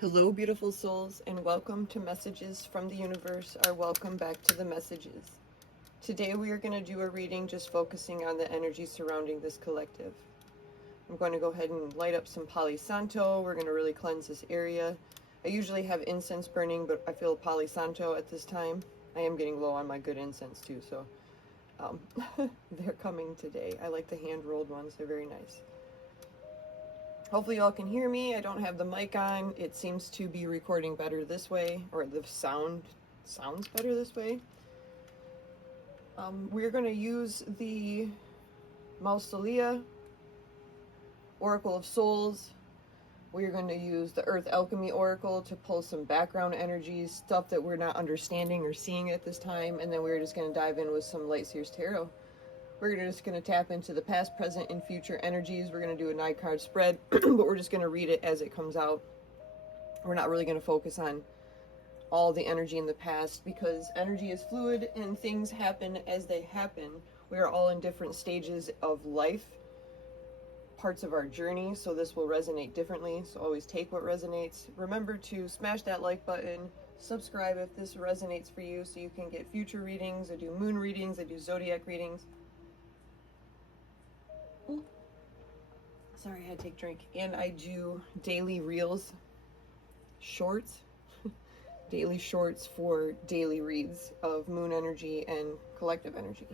Hello, beautiful souls, and welcome to Messages from the Universe, or welcome back to the messages. Today we are going to do a reading just focusing on the energy surrounding this collective. I'm going to go ahead and light up some Palo Santo. We're going to really cleanse this area. I usually have incense burning, but I feel Palo Santo at this time. I am getting low on my good incense too, so they're coming today. I like the hand-rolled ones. They're very nice. Hopefully y'all can hear me. I don't have the mic on. It seems to be recording better this way, or the sound sounds better this way. We're going to use the Mausolea, Oracle of Souls. We're going to use the Earth Alchemy Oracle to pull some background energies, stuff that we're not understanding or seeing at this time, and then we're just going to dive in with some Light Seers Tarot. We're just going to tap into the past, present, and future energies. We're going to do a 9-card spread, but we're just going to read it as it comes out. We're not really going to focus on all the energy in the past because energy is fluid and things happen as they happen. We are all in different stages of life, parts of our journey, so this will resonate differently. So always take what resonates. Remember to smash that like button, subscribe if this resonates for you so you can get future readings. I do moon readings, I do zodiac readings. Sorry, I had to take a drink. And I do daily reels, shorts, daily shorts for daily reads of moon energy and collective energy.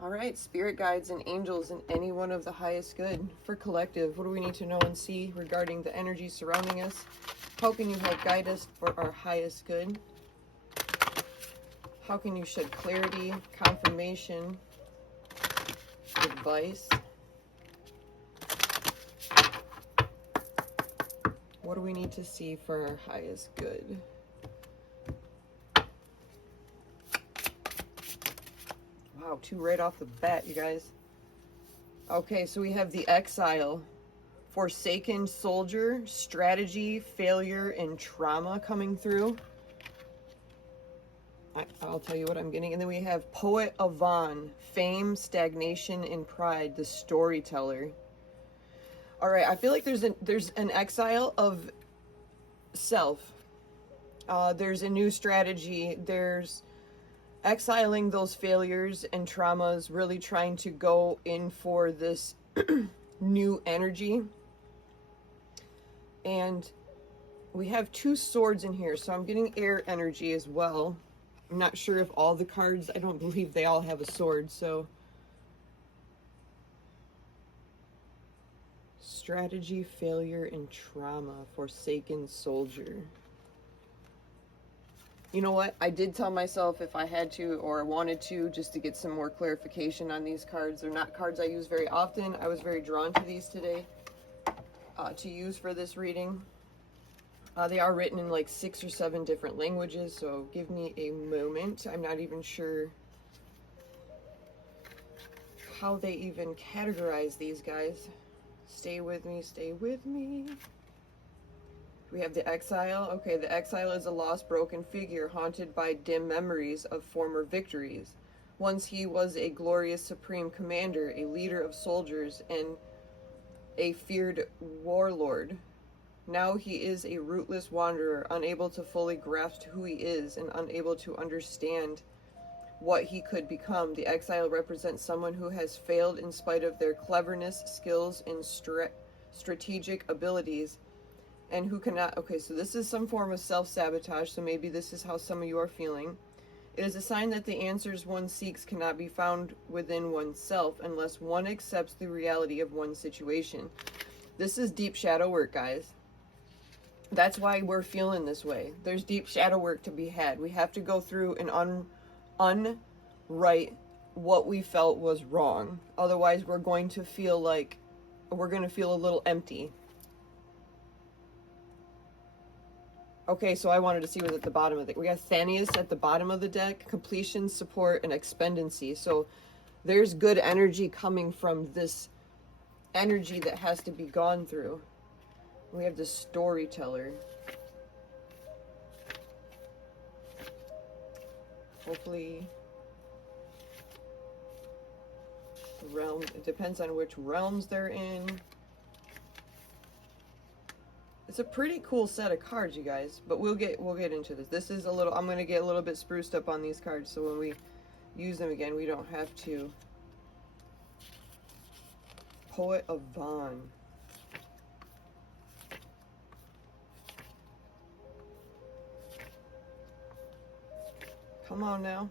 All right, spirit guides and angels and anyone of the highest good for collective. What do we need to know and see regarding the energy surrounding us? How can you help guide us for our highest good? How can you shed clarity, confirmation, advice? What do we need to see for our highest good? Wow, 2 right off the bat, you guys. Okay, so we have the Exile, Forsaken Soldier, Strategy, Failure, and Trauma coming through. I'll tell you what I'm getting. And then we have Poet Avon, Fame, Stagnation, and Pride, the Storyteller. All right, I feel like there's an exile of self. There's a new strategy. There's exiling those failures and traumas, really trying to go in for this new energy. And we have 2 swords in here, so I'm getting air energy as well. I'm not sure if all the cards, I don't believe they all have a sword, so strategy, failure, and trauma, Forsaken Soldier. You know what? I did tell myself if I had to or wanted to, just to get some more clarification on these cards. They're not cards I use very often. I was very drawn to these today to use for this reading. They are written in like 6 or 7 different languages, so give me a moment. I'm not even sure how they even categorize these guys. Stay with me, stay with me. We have the Exile. Okay, the Exile is a lost, broken figure haunted by dim memories of former victories. Once he was a glorious supreme commander, a leader of soldiers, and a feared warlord. Now he is a rootless wanderer, unable to fully grasp who he is and unable to understand what he could become. The Exile represents someone who has failed in spite of their cleverness, skills, and strategic abilities, and who cannot... Okay, so this is some form of self-sabotage, so maybe this is how some of you are feeling. It is a sign that the answers one seeks cannot be found within oneself unless one accepts the reality of one's situation. This is deep shadow work, guys. That's why we're feeling this way. There's deep shadow work to be had. We have to go through and unwrite what we felt was wrong. Otherwise, we're going to feel like we're going to feel a little empty. Okay, so I wanted to see what's at the bottom of it. We got Thanius at the bottom of the deck, completion, support, and expendency. So there's good energy coming from this energy that has to be gone through. We have the Storyteller. Hopefully, realm, it depends on which realms they're in. It's a pretty cool set of cards, you guys, but we'll get into this. This is a little, I'm going to get a little bit spruced up on these cards, so when we use them again, we don't have to. Poet of Vaughn. Come on now.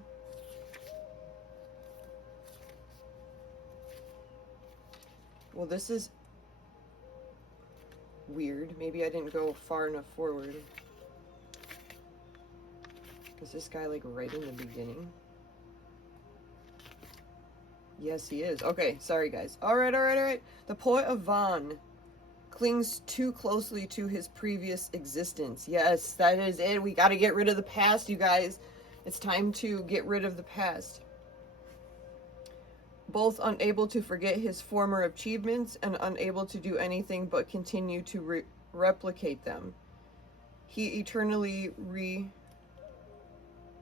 Well, this is weird. Maybe I didn't go far enough forward. Is this guy like right in the beginning? Yes, he is. Okay, sorry guys. All right. The Poet of Vaughn clings too closely to his previous existence. Yes, that is it. We got to get rid of the past, you guys. It's time to get rid of the past. Both unable to forget his former achievements and unable to do anything but continue to replicate them. He eternally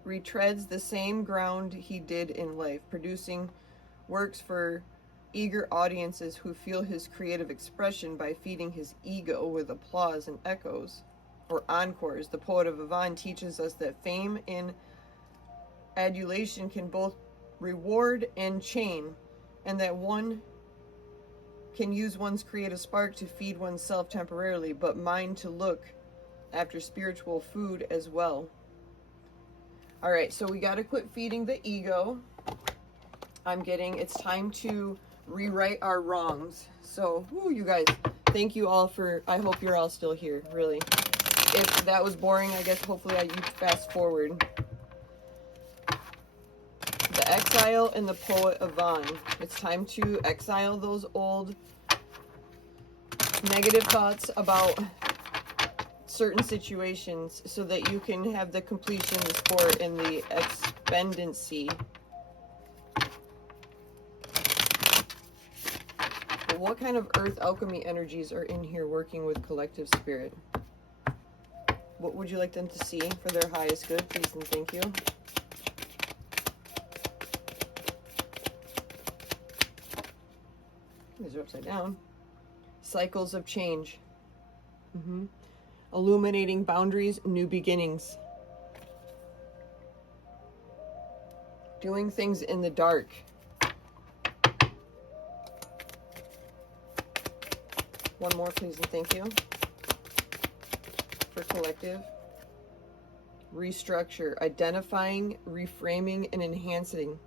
retreads the same ground he did in life, producing works for eager audiences who feel his creative expression by feeding his ego with applause and echoes or encores. The Poet of Vaughn teaches us that fame and adulation can both reward and chain, and that one can use one's creative spark to feed oneself temporarily, but mind to look after spiritual food as well. All right, so we got to quit feeding the ego. It's time to rewrite our wrongs. So, you guys, thank you all for, I hope you're all still here, really. If that was boring, I guess hopefully you fast forward. The Exile and the Poet of Vaughn. It's time to exile those old negative thoughts about certain situations so that you can have the completion, the sport, and the expendency. What kind of earth alchemy energies are in here working with collective spirit? What would you like them to see for their highest good, please and thank you? These are upside down. Cycles of change. Illuminating boundaries, new beginnings. Doing things in the dark. One more, please and thank you. For collective. Restructure. Identifying, reframing, and enhancing.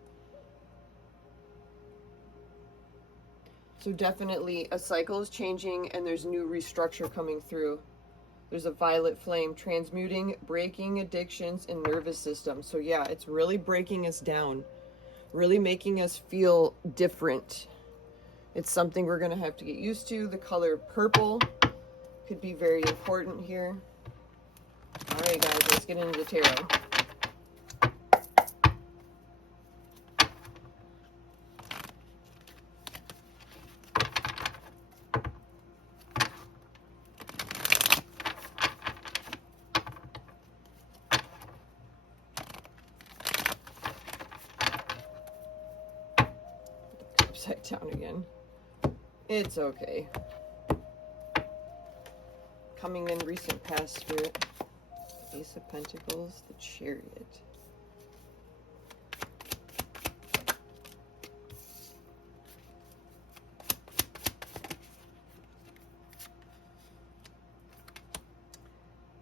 So definitely a cycle is changing and there's new restructure coming through. There's a violet flame transmuting, breaking addictions and nervous system. So yeah, it's really breaking us down, really making us feel different. It's something we're going to have to get used to. The color purple could be very important here. All right, guys, let's get into the tarot. Upside down again. It's okay. Coming in recent past, Spirit. Ace of Pentacles, the Chariot.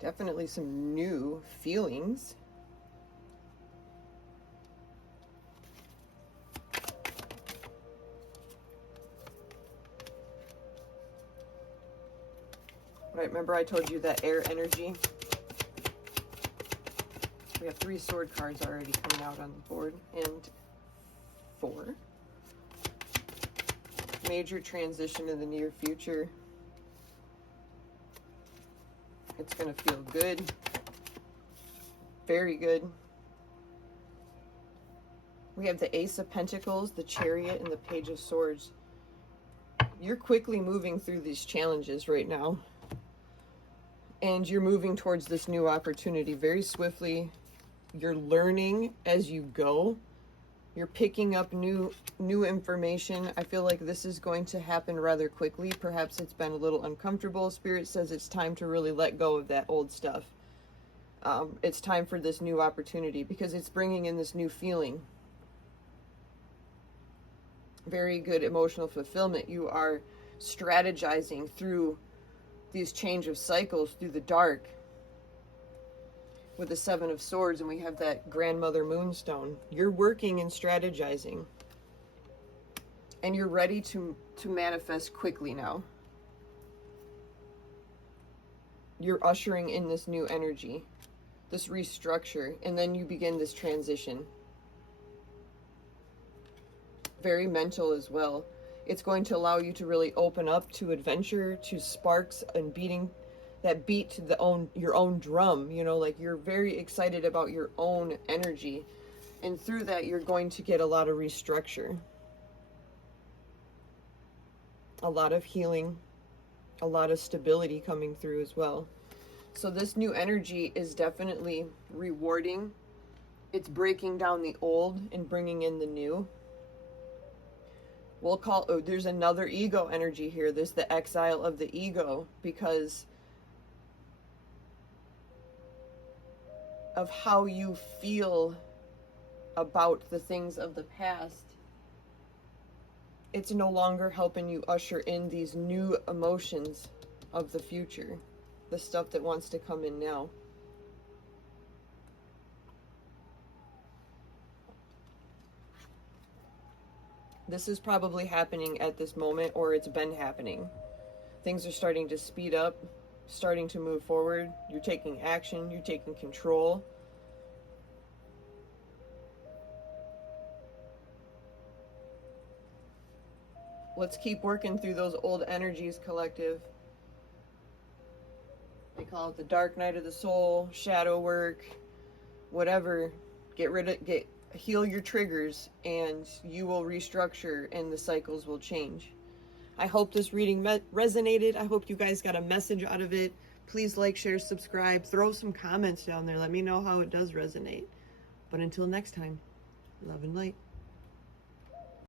Definitely some new feelings. Right, remember I told you that air energy? We have 3 sword cards already coming out on the board, and 4. Major transition in the near future. It's going to feel good. Very good. We have the Ace of Pentacles, the Chariot, and the Page of Swords. You're quickly moving through these challenges right now. And you're moving towards this new opportunity very swiftly. You're learning as you go. You're picking up new information. I feel like this is going to happen rather quickly. Perhaps it's been a little uncomfortable. Spirit says it's time to really let go of that old stuff. It's time for this new opportunity because it's bringing in this new feeling. Very good emotional fulfillment. You are strategizing through these change of cycles, through the dark, with the Seven of Swords, and we have that grandmother moonstone. You're working and strategizing, and you're ready to manifest quickly now. You're ushering in this new energy, this restructure, and then you begin this transition. Very mental as well. It's going to allow you to really open up to adventure, to sparks and beating that beat to your own drum. You know, like you're very excited about your own energy, and through that you're going to get a lot of restructure, a lot of healing, a lot of stability coming through as well. So this new energy is definitely rewarding. It's breaking down the old and bringing in the new. We'll call, oh, there's another ego energy here. There's the exile of the ego because of how you feel about the things of the past. It's no longer helping you usher in these new emotions of the future, the stuff that wants to come in now. This is probably happening at this moment, or it's been happening. Things are starting to speed up, starting to move forward. You're taking action, you're taking control. Let's keep working through those old energies, collective. They call it the dark night of the soul, shadow work, whatever. Heal your triggers, and you will restructure, and the cycles will change. I hope this reading resonated. I hope you guys got a message out of it. Please like, share, subscribe. Throw some comments down there. Let me know how it does resonate. But until next time, love and light.